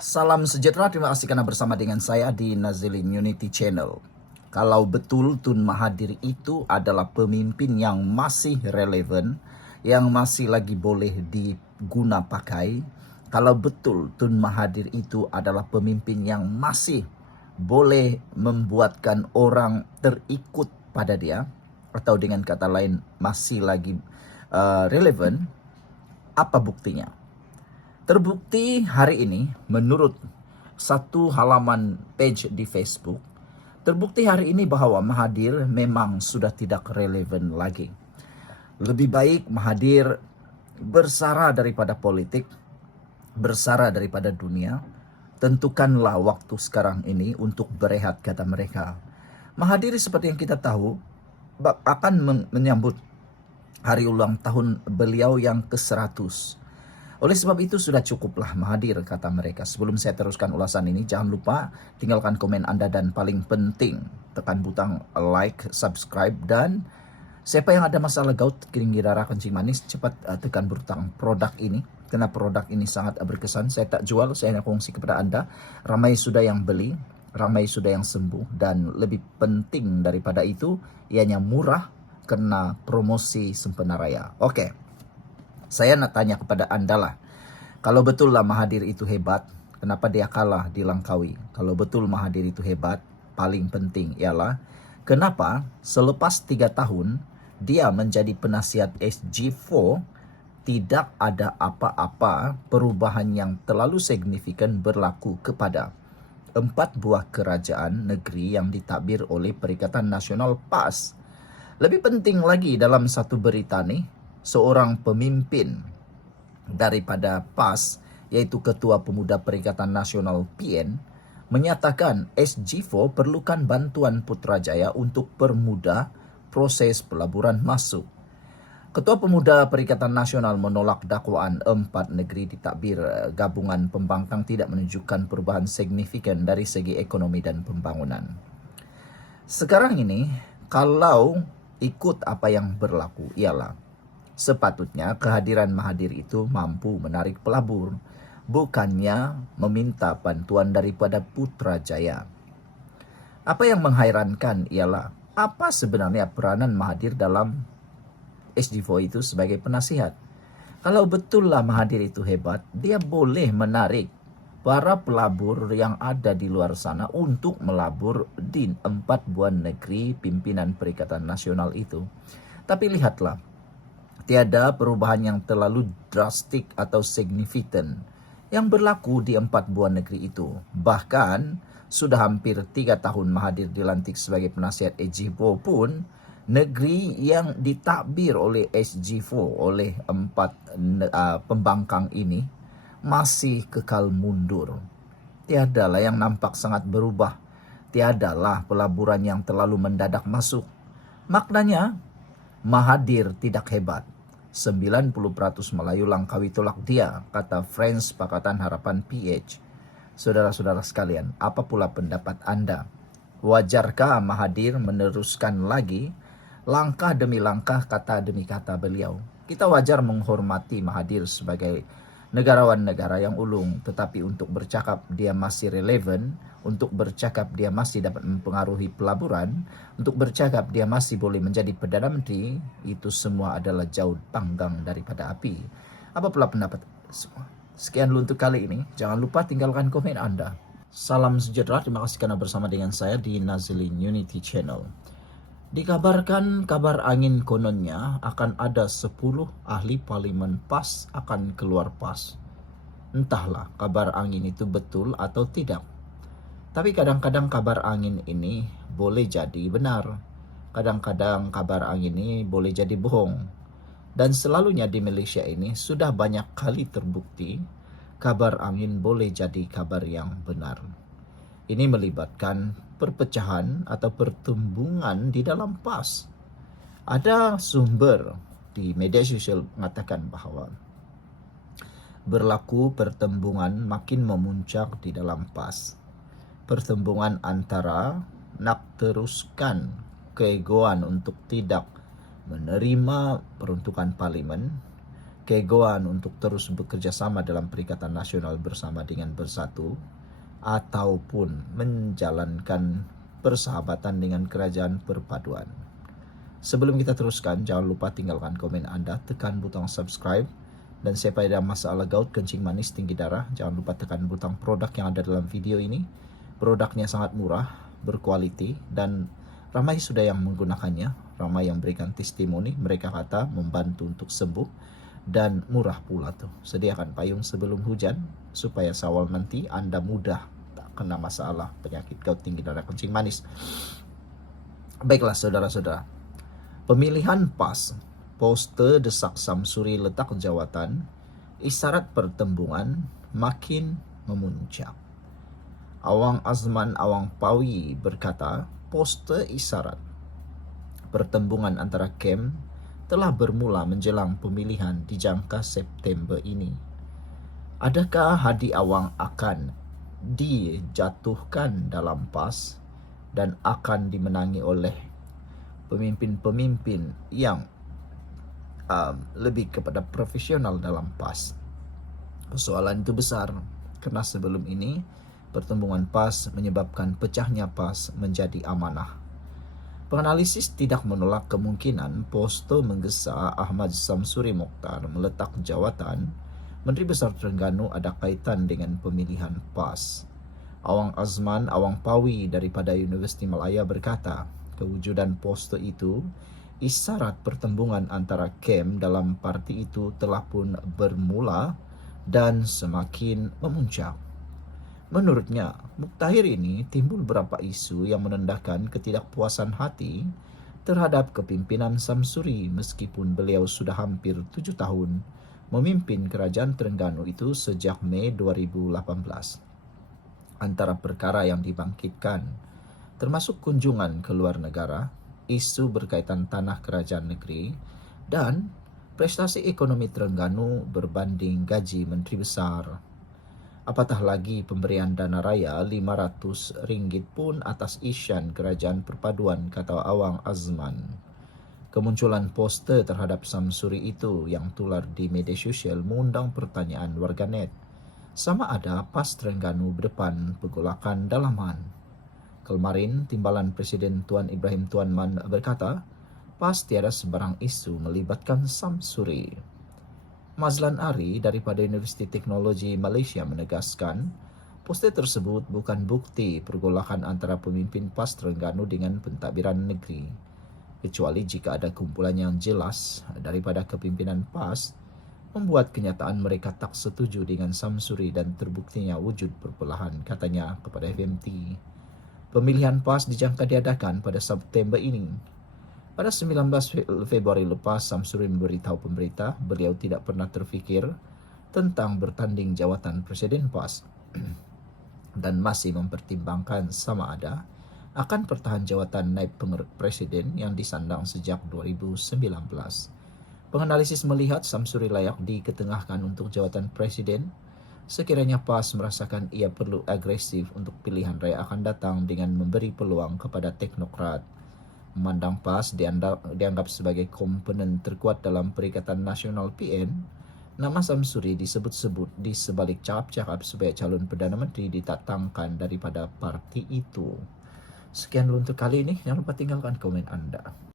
Salam sejahtera, terima kasih karena bersama dengan saya di Nazilin Unity Channel. Kalau betul Tun Mahathir itu adalah pemimpin yang masih relevan, yang masih lagi boleh diguna pakai, kalau betul Tun Mahathir itu adalah pemimpin yang masih boleh membuatkan orang terikut pada dia, atau dengan kata lain masih lagi relevan, apa buktinya? Terbukti hari ini menurut satu halaman page di Facebook, terbukti hari ini bahwa Mahathir memang sudah tidak relevan lagi. Lebih baik Mahathir bersara daripada politik, bersara daripada dunia. Tentukanlah waktu sekarang ini untuk berehat, kata mereka. Mahathir seperti yang kita tahu akan menyambut hari ulang tahun beliau yang ke-100. Oleh sebab itu sudah cukuplah Mahathir, kata mereka. Sebelum saya teruskan ulasan ini, jangan lupa tinggalkan komen Anda dan paling penting tekan butang like, subscribe, dan siapa yang ada masalah gout, kering darah, kencing manis, cepat tekan butang produk ini. Karena produk ini sangat berkesan. Saya tak jual, saya hanya kongsi kepada Anda. Ramai sudah yang beli, ramai sudah yang sembuh, dan lebih penting daripada itu, ianya murah kena promosi sempena raya. Oke. Saya nak tanya kepada Anda lah, kalau betul lah Mahathir itu hebat, kenapa dia kalah di Langkawi? Kalau betul Mahathir itu hebat, paling penting ialah kenapa selepas 3 tahun dia menjadi penasihat SG4 tidak ada apa-apa perubahan yang terlalu signifikan berlaku kepada 4 buah kerajaan negeri yang ditadbir oleh Perikatan Nasional PAS. Lebih penting lagi dalam satu berita nih, seorang pemimpin daripada PAS, yaitu Ketua Pemuda Perikatan Nasional PN, menyatakan SG4 perlukan bantuan Putrajaya untuk permudah proses pelaburan masuk. Ketua Pemuda Perikatan Nasional menolak dakwaan 4 negeri ditadbir gabungan pembangkang tidak menunjukkan perubahan signifikan dari segi ekonomi dan pembangunan. Sekarang ini, kalau ikut apa yang berlaku ialah sepatutnya kehadiran Mahathir itu mampu menarik pelabur, bukannya meminta bantuan daripada Putrajaya. Apa yang menghairankan ialah apa sebenarnya peranan Mahathir dalam SG4 itu sebagai penasihat. Kalau betullah Mahathir itu hebat, dia boleh menarik para pelabur yang ada di luar sana untuk melabur di 4 buah negeri pimpinan Perikatan Nasional itu. Tapi lihatlah, tiada perubahan yang terlalu drastik atau signifikan yang berlaku di 4 buah negeri itu. Bahkan sudah hampir 3 tahun Mahathir dilantik sebagai penasihat SG4 pun, negeri yang ditadbir oleh SG4, oleh 4 pembangkang ini, masih kekal mundur. Tiadalah yang nampak sangat berubah. Tiadalah pelaburan yang terlalu mendadak masuk. Maknanya, Mahathir tidak hebat. 90% Melayu Langkawi tolak dia, kata Friends Pakatan Harapan PH. Saudara-saudara sekalian, apa pula pendapat Anda? Wajarkah Mahathir meneruskan lagi langkah demi langkah, kata demi kata beliau? Kita wajar menghormati Mahathir sebagai negarawan negara yang ulung, tetapi untuk bercakap dia masih relevan, untuk bercakap dia masih dapat mempengaruhi pelaburan, untuk bercakap dia masih boleh menjadi Perdana Menteri, itu semua adalah jauh panggang daripada api. Apa pula pendapat semua? Sekian dulu untuk kali ini. Jangan lupa tinggalkan komen Anda. Salam sejahtera, terima kasih karena bersama dengan saya di Nazilin Unity Channel. Dikabarkan kabar angin kononnya akan ada 10 ahli parlimen PAS akan keluar PAS. Entahlah kabar angin itu betul atau tidak. Tapi kadang-kadang kabar angin ini boleh jadi benar. Kadang-kadang kabar angin ini boleh jadi bohong. Dan selalunya di Malaysia ini sudah banyak kali terbukti kabar angin boleh jadi kabar yang benar. Ini melibatkan perpecahan atau pertumbungan di dalam PAS. Ada sumber di media sosial mengatakan bahawa berlaku pertembungan makin memuncak di dalam PAS. Pertembungan antara nak teruskan keegoan untuk tidak menerima peruntukan parlimen keegoan untuk terus bekerja sama dalam Perikatan Nasional bersama dengan Bersatu, ataupun menjalankan persahabatan dengan Kerajaan Perpaduan. Sebelum kita teruskan, jangan lupa tinggalkan komen Anda, tekan butang subscribe, dan siapa yang ada masalah gout, kencing manis, tinggi darah, jangan lupa tekan butang produk yang ada dalam video ini. Produknya sangat murah, berkualiti, dan ramai sudah yang menggunakannya, ramai yang berikan testimoni, mereka kata membantu untuk sembuh, dan murah pula tuh. Sediakan payung sebelum hujan, supaya sawal nanti Anda mudah tak kena masalah penyakit gout, tinggi darah, kencing manis. Baiklah saudara-saudara, pemilihan PAS, poster desak Samsuri letak jawatan, isyarat pertembungan makin memuncak. Awang Azman Awang Pawi berkata, poster isyarat pertembungan antara KEM telah bermula menjelang pemilihan dijangka September ini. Adakah Hadi Awang akan dijatuhkan dalam PAS dan akan dimenangi oleh pemimpin-pemimpin yang lebih kepada profesional dalam PAS? Persoalan itu besar karena sebelum ini pertembungan PAS menyebabkan pecahnya PAS menjadi amanah. Penganalisis tidak menolak kemungkinan poster menggesa Ahmad Samsuri Mokhtar meletak jawatan Menteri Besar Terengganu ada kaitan dengan pemilihan PAS. Awang Azman Awang Pawi daripada Universiti Malaya berkata, kewujudan poster itu isyarat pertembungan antara KEM dalam parti itu telah pun bermula dan semakin memuncak. Menurutnya, muktahir ini timbul beberapa isu yang menandakan ketidakpuasan hati terhadap kepimpinan Samsuri meskipun beliau sudah hampir 7 tahun memimpin kerajaan Terengganu itu sejak Mei 2018. Antara perkara yang dibangkitkan termasuk kunjungan ke luar negara, isu berkaitan tanah kerajaan negeri, dan prestasi ekonomi Terengganu berbanding gaji Menteri Besar. Apatah lagi pemberian dana raya RM500 pun atas isyan kerajaan perpaduan, kata Awang Azman. Kemunculan poster terhadap Samsuri itu yang tular di media sosial mengundang pertanyaan warganet. Sama ada PAS Terengganu berdepan pergolakan dalaman. Kemarin, Timbalan Presiden Tuan Ibrahim Tuan Man berkata, PAS tiada sebarang isu melibatkan Samsuri. Mazlan Ari daripada Universiti Teknologi Malaysia menegaskan, poster tersebut bukan bukti pergolakan antara pemimpin PAS Terengganu dengan pentadbiran negeri, kecuali jika ada kumpulan yang jelas daripada kepimpinan PAS membuat kenyataan mereka tak setuju dengan Samsuri dan terbuktinya wujud perbelahan, katanya kepada FMT. Pemilihan PAS dijangka diadakan pada September ini. Pada 19 Februari lepas, Samsuri memberitahu pemberita beliau tidak pernah terfikir tentang bertanding jawatan Presiden PAS dan masih mempertimbangkan sama ada akan pertahan jawatan naib presiden yang disandang sejak 2019. Penganalisis melihat Samsuri layak diketengahkan untuk jawatan presiden sekiranya PAS merasakan ia perlu agresif untuk pilihan raya akan datang dengan memberi peluang kepada teknokrat. Memandang PAS dianggap sebagai komponen terkuat dalam Perikatan Nasional PN, nama Samsuri disebut-sebut di sebalik cakap-cakap supaya calon Perdana Menteri ditatangkan daripada parti itu. Sekian dulu untuk kali ini, jangan lupa tinggalkan komen Anda.